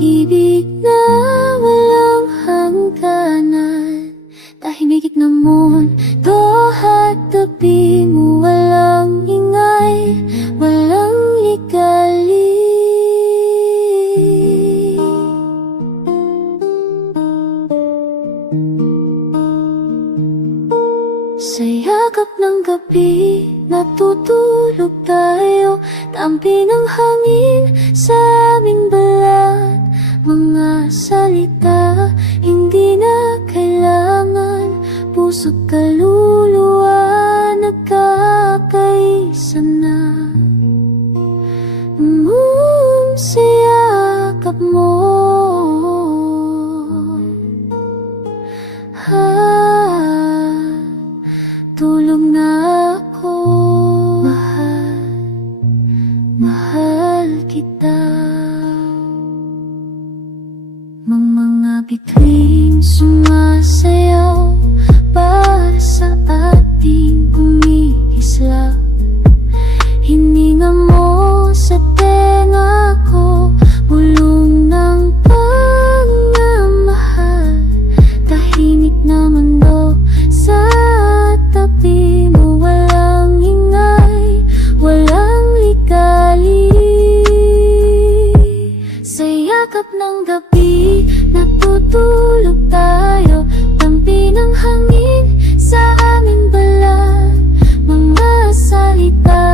pag-ibig na walang hangganan. Tahimik na mundo at tabi mo, walang ingay, walang ligali. Sa yakap ng gabi, natutulog tayo. Tampi ng hangin sa aming balat. Mga salita, hindi na kailangan. Puso't kaluluwa, nagkakaisa na. Sa yakap mo, tulog na ako. Mahal, mahal kita. Mga bituing sumasayaw para sa ating umiislap. Hininga mo sa tenga ko, bulong ng pagmamahal. Tahimik na mundo sa tabi mo, walang ingay, walang ligali. Sa yakap ng gabi, natutulog tayo. Tampi ng hangin sa aming balat. Mga salita,